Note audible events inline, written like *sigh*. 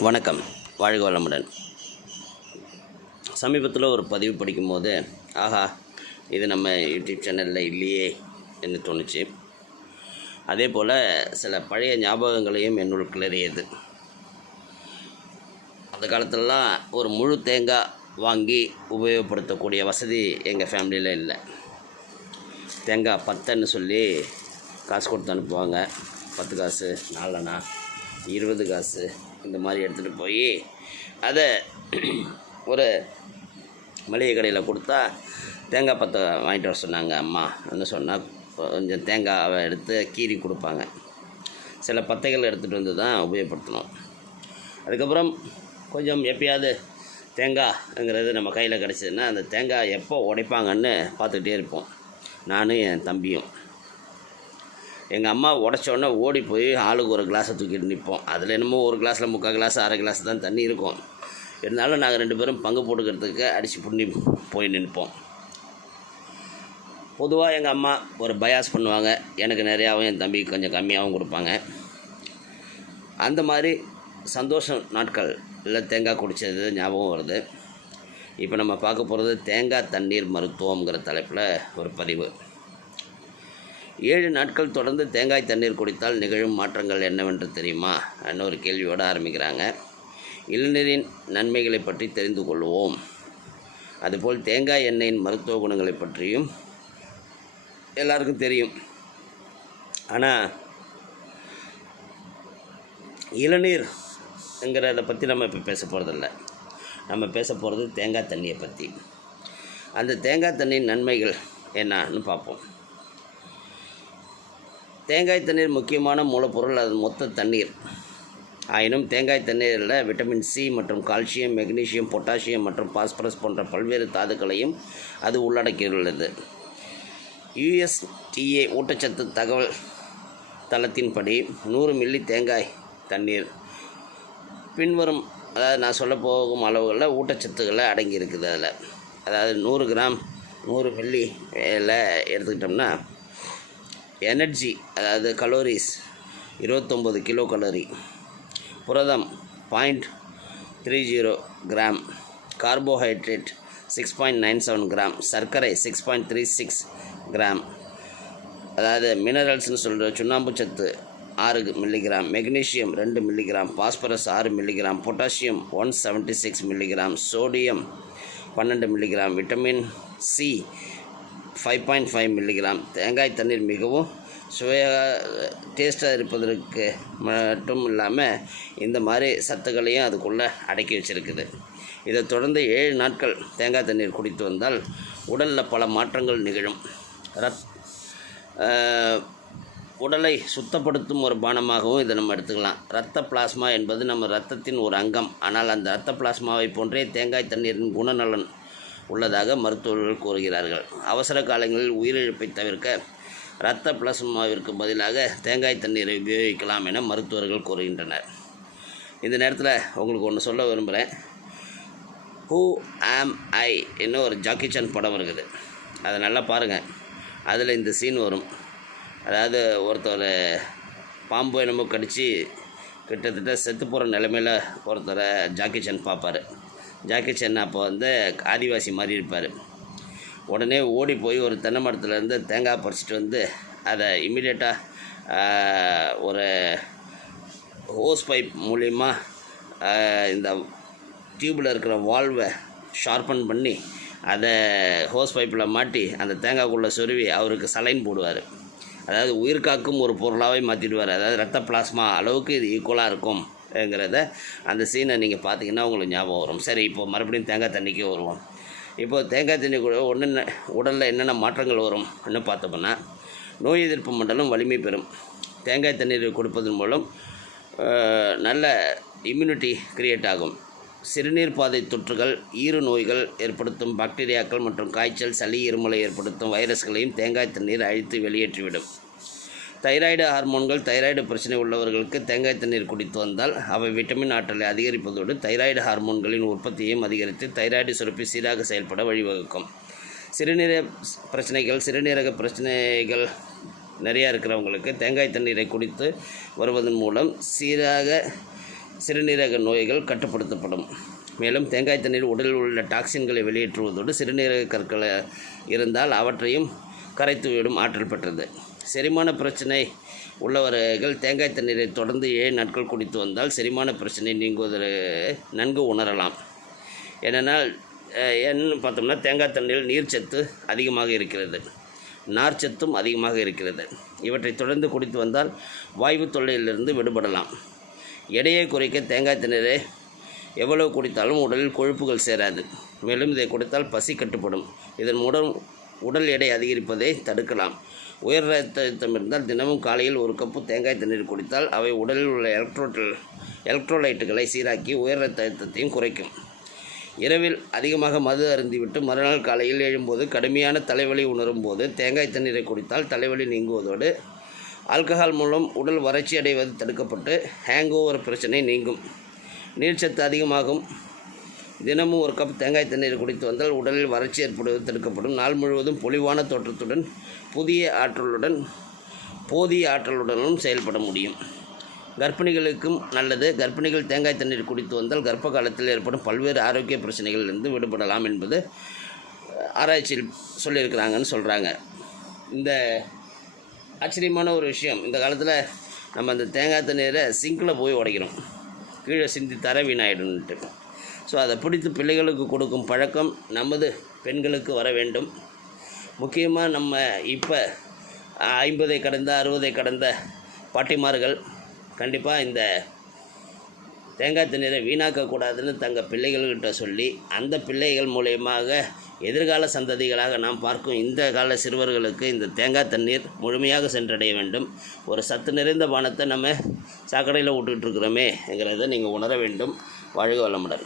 வணக்கம். வாழ்க வளமுடன். சமீபத்தில் ஒரு பதிவு படிக்கும்போது ஆஹா இது நம்ம யூடியூப் சேனலில் இல்லையே என்று தோணுச்சு. அதே போல் சில பழைய ஞாபகங்களையும் என்னுள் கிளறியது. அந்த காலத்துலலாம் ஒரு முழு தேங்காய் வாங்கி உபயோகப்படுத்தக்கூடிய வசதி எங்கள் ஃபேமிலியில் இல்லை. தேங்காய் பத்தன்னு சொல்லி காசு கொடுத்து அனுப்புவாங்க. பத்து காசு நாலனா இருபது காசு இந்த மாதிரி எடுத்துகிட்டு போய் அதை *clears throat* ஒரு மளிகை கடையில் கொடுத்தா தேங்காய் பத்தை வாங்கிட்டு வர சொன்னாங்க அம்மா. வந்து சொன்னால் கொஞ்சம் தேங்காவை எடுத்து கீறி கொடுப்பாங்க. சில பத்தைகள் எடுத்துகிட்டு வந்து தான் உபயோகப்படுத்தணும். அதுக்கப்புறம் கொஞ்சம் எப்பயாவது தேங்காய்ங்கிறது நம்ம கையில் கிடச்சதுன்னா அந்த தேங்காய் எப்போ உடைப்பாங்கன்னு பார்த்துக்கிட்டே இருப்போம். நானும் என் தம்பியும். எங்கள் அம்மா உடச்சோடனே ஓடி போய் ஆளுக்கு ஒரு கிளாஸை தூக்கிட்டு நிற்போம் அதில் என்னமோ ஒரு கிளாஸில் முக்கால் கிளாஸ் அரை கிளாஸ் தான் தண்ணி இருக்கும். இருந்தாலும் நாங்கள் ரெண்டு பேரும் பங்கு போட்டுக்கிறதுக்கு அடித்து புண்ணி போய் நிற்போம். பொதுவாக எங்கள் அம்மா ஒரு பயாஸ் பண்ணுவாங்க. எனக்கு நிறையாவும் என் தம்பிக்கு கொஞ்சம் கம்மியாகவும் கொடுப்பாங்க. அந்த மாதிரி சந்தோஷம் நாட்கள் இல்லை தேங்காய் குடித்தது ஞாபகம் வருது. இப்போ நம்ம பார்க்க போகிறது தேங்காய் தண்ணீர் மருத்துவங்கிற தலைப்பில் ஒரு பதிவு. ஏழு நாட்கள் தொடர்ந்து தேங்காய் தண்ணீர் குடித்தால் நிகழும் மாற்றங்கள் என்னவென்று தெரியுமா? என்ன ஒரு கேள்வியோடு ஆரம்பிக்கிறாங்க. இளநீரின் நன்மைகளை பற்றி தெரிந்து கொள்வோம். அதுபோல் தேங்காய் எண்ணெயின் மருத்துவ குணங்களை பற்றியும் எல்லாருக்கும் தெரியும். ஆனால் இளநீர்ங்கிறத பற்றி நம்ம இப்போ பேச போகிறதில்ல நம்ம பேச போகிறது தேங்காய் தண்ணியை பற்றி அந்த தேங்காய் தண்ணியின் நன்மைகள் என்னன்னு பார்ப்போம். தேங்காய் தண்ணீர் முக்கியமான மூலப்பொருள் அது மொத்த தண்ணீர். ஆயினும் தேங்காய் தண்ணீரில் விட்டமின் சி மற்றும் கால்சியம் மெக்னீசியம் பொட்டாசியம் மற்றும் பாஸ்பரஸ் போன்ற பல்வேறு தாதுக்களையும் அது உள்ளடக்கியுள்ளது. யுஎஸ்டிஏ ஊட்டச்சத்து தகவல் தளத்தின்படி நூறு மில்லி தேங்காய் தண்ணீர் பின்வரும் அதாவது நான் சொல்ல போகும் அளவுகளில் ஊட்டச்சத்துக்களை அடங்கி இருக்குது அதில். அதாவது நூறு கிராம் நூறு மில்லி எடுத்துக்கிட்டோம்னா எனர்ஜி அதாவது கலோரிஸ் இருபத்தொம்போது கிலோ கலோரி புரதம் point three zero gram carbohydrate six point nine seven gram சர்க்கரை six point three six gram அதாவது மினரல்ஸ்னு சொல்கிற சுண்ணாம்பு சத்து ஆறு மில்லிகிராம் மெக்னீஷியம் ரெண்டு மில்லிகிராம் பாஸ்பரஸ் ஆறு milligram potassium one seventy six milligram sodium பன்னெண்டு milligram vitamin C five point five milligram தேங்காய் தண்ணீர் மிகவும் சுவையாக டேஸ்ட்டாக இருப்பதற்கு மட்டும் இல்லாமல் இந்த மாதிரி சத்துக்களையும் அதுக்குள்ளே அடக்கி வச்சுருக்குது. இதை தொடர்ந்து ஏழு நாட்கள் தேங்காய் தண்ணீர் குடித்து வந்தால் உடலில் பல மாற்றங்கள் நிகழும். ரத் உடலை சுத்தப்படுத்தும் ஒரு பானமாகவும் இதை நம்ம எடுத்துக்கலாம். ரத்த பிளாஸ்மா என்பது நம்ம ரத்தத்தின் ஒரு அங்கம். ஆனால் அந்த ரத்த பிளாஸ்மாவை போன்றே தேங்காய் தண்ணீரின் குணநலன் உள்ளதாக மருத்துவர்கள் கூறுகிறார்கள். அவசர காலங்களில் உயிரிழப்பை தவிர்க்க இரத்த பிளஸ்மாவிற்கு பதிலாக தேங்காய் தண்ணீரை உபயோகிக்கலாம் என மருத்துவர்கள் கூறுகின்றனர். இந்த நேரத்தில் உங்களுக்கு ஒன்று சொல்ல விரும்புகிறேன் ஹூ ஆம் ஐ என்ன ஒரு ஜாக்கி சான் படம் இருக்குது. அதை நல்லா பாருங்கள் அதில் இந்த சீன் வரும். அதாவது ஒருத்தர் பாம்பு என்னமோ கடித்து கிட்டத்தட்ட செத்து போகிற நிலமையில் ஒருத்தரை ஜாக்கி சான் பார்ப்பார். ஜாக்கி சான் அப்போ வந்து ஆதிவாசி மாதிரி இருப்பார். உடனே ஓடி போய் ஒரு தென்னை மரத்துலேருந்து தேங்காய் பறிச்சிட்டு வந்து அதை இம்மிடியட்டாக ஒரு ஹோஸ் பைப் மூலிமா இந்த டியூப்பில் இருக்கிற வால்வை ஷார்பன் பண்ணி அதை ஹோஸ் பைப்பில் மாட்டி அந்த தேங்காய்க்குள்ளே சொருவி அவருக்கு சலைன் போடுவார். அதாவது உயிர்காக்கும் ஒரு பொருளாகவே மாற்றிடுவார் அதாவது ரத்த பிளாஸ்மா அளவுக்கு இது ஈக்குவலாக இருக்கும். ங்கிறத அந்த சீனை நீங்கள் பார்த்தீங்கன்னா உங்களுக்கு ஞாபகம் வரும். சரி இப்போ மறுபடியும் தேங்காய் தண்ணிக்கு வருவோம். இப்போ தேங்காய் தண்ணி கூட ஒன்று உடலில் என்னென்ன மாற்றங்கள் வரும் அப்படின்னு பார்த்தோம்னா நோய் எதிர்ப்பு மண்டலம் வலிமை பெறும். தேங்காய் தண்ணீர் கொடுப்பதன் மூலம் நல்ல இம்யூனிட்டி கிரியேட் ஆகும். சிறுநீர் பாதை தொற்றுகள் ஈறு நோய்கள் ஏற்படுத்தும் பாக்டீரியாக்கள் மற்றும் காய்ச்சல் சளி இருமலை ஏற்படுத்தும் வைரஸ்களையும் தேங்காய் தண்ணீர் அழித்து வெளியேற்றிவிடும். தைராய்டு ஹார்மோன்கள் தைராய்டு பிரச்சனை உள்ளவர்களுக்கு தேங்காய் தண்ணீர் குடித்து வந்தால் அவை விட்டமின் ஆற்றலை அதிகரிப்பதோடு தைராய்டு ஹார்மோன்களின் உற்பத்தியையும் அதிகரித்து தைராய்டு சுரப்பி சீராக செயல்பட வழிவகுக்கும். சிறுநீரக பிரச்சனைகள் சிறுநீரக பிரச்சனைகள் நிறையா இருக்கிறவங்களுக்கு தேங்காய் தண்ணீரை குடித்து வருவதன் மூலம் சீராக சிறுநீரக நோய்கள் கட்டுப்படுத்தப்படும். மேலும் தேங்காய் தண்ணீர் உடலில் உள்ள டாக்ஸின்களை வெளியேற்றுவதோடு சிறுநீரக கற்களை இருந்தால் அவற்றையும் கரைத்துவிடும் ஆற்றல் பெற்றது. செரிமான பிரச்சனை உள்ளவர்கள் தேங்காய் தண்ணீரை தொடர்ந்து ஏழு நாட்கள் குடித்து வந்தால் செரிமான பிரச்சனை நீங்குவதற்கு நன்கு உணரலாம். ஏனென்றால் என்ன பார்த்தோம்னா தேங்காய் தண்ணீரில் நீர்ச்சத்து அதிகமாக இருக்கிறது. நார்ச்சத்தும் அதிகமாக இருக்கிறது. இவற்றை தொடர்ந்து குடித்து வந்தால் வாய்வு தொல்லையிலிருந்து விடுபடலாம். எடையை குறைக்க தேங்காய் தண்ணீரை எவ்வளவு குடித்தாலும் உடலில் கொழுப்புகள் சேராது. மேலும் இதை குடித்தால் பசி கட்டுப்படும். இதன் மூலம் உடல் எடை அதிகரிப்பதை தடுக்கலாம். உயர் ரத்த அழுத்தம் இருந்தால் தினமும் காலையில் ஒரு கப்பு தேங்காய் தண்ணீர் குடித்தால் அவை உடலில் உள்ள எலக்ட்ரோட்டல் எலக்ட்ரோலைட்டுகளை சீராக்கி உயர் ரத்த அழுத்தத்தையும் குறைக்கும். இரவில் அதிகமாக மது அருந்திவிட்டு மறுநாள் காலையில் எழும்போது கடுமையான தலைவலி உணரும் போது தேங்காய் தண்ணீரை குடித்தால் தலைவலி நீங்குவதோடு ஆல்கஹால் மூலம் உடல் வறட்சி அடைவது தடுக்கப்பட்டு ஹேங் ஓவர் பிரச்சனை நீங்கும். நீர்ச்சத்து அதிகமாகும். தினமும் ஒரு கப் தேங்காய் தண்ணீர் குடித்து வந்தால் உடலில் வறட்சி ஏற்படுவது தடுக்கப்படும். நாள் முழுவதும் பொலிவான தோற்றத்துடன் புதிய ஆற்றலுடன் போதிய ஆற்றலுடனும் செயல்பட முடியும். கர்ப்பிணிகளுக்கும் நல்லது. கர்ப்பிணிகள் தேங்காய் தண்ணீர் குடித்து வந்தால் கர்ப்ப காலத்தில் ஏற்படும் பல்வேறு ஆரோக்கிய பிரச்சனைகளிலிருந்து விடுபடலாம் என்பது ஆராய்ச்சியில் சொல்லியிருக்கிறாங்கன்னு சொல்கிறாங்க இந்த ஆச்சரியமான ஒரு விஷயம் இந்த காலத்தில் நம்ம அந்த தேங்காய் தண்ணீரை சிங்கில் போய் உடைக்கிறோம். கீழே சிந்தி தர வீணாயிடும்னுட்டு. ஸோ அதை பிடித்து பிள்ளைகளுக்கு கொடுக்கும் பழக்கம் நமது பெண்களுக்கு வர வேண்டும். முக்கியமாக நம்ம இப்போ ஐம்பதை கடந்த அறுபதை கடந்த பாட்டிமார்கள் கண்டிப்பாக இந்த தேங்காய் தண்ணீரை வீணாக்கக்கூடாதுன்னு தங்கள் பிள்ளைகள்கிட்ட சொல்லி அந்த பிள்ளைகள் மூலயமாக எதிர்கால சந்ததிகளாக நாம் பார்க்கும் இந்த கால சிறுவர்களுக்கு இந்த தேங்காய் தண்ணீர் முழுமையாக சென்றடைய வேண்டும். ஒரு சத்து நிறைந்த பானத்தை நம்ம சாக்கடையில் விட்டுக்கிட்டு இருக்கிறோமே என்கிறத நீங்கள் உணர வேண்டும். வாழ்க வளமுடன்.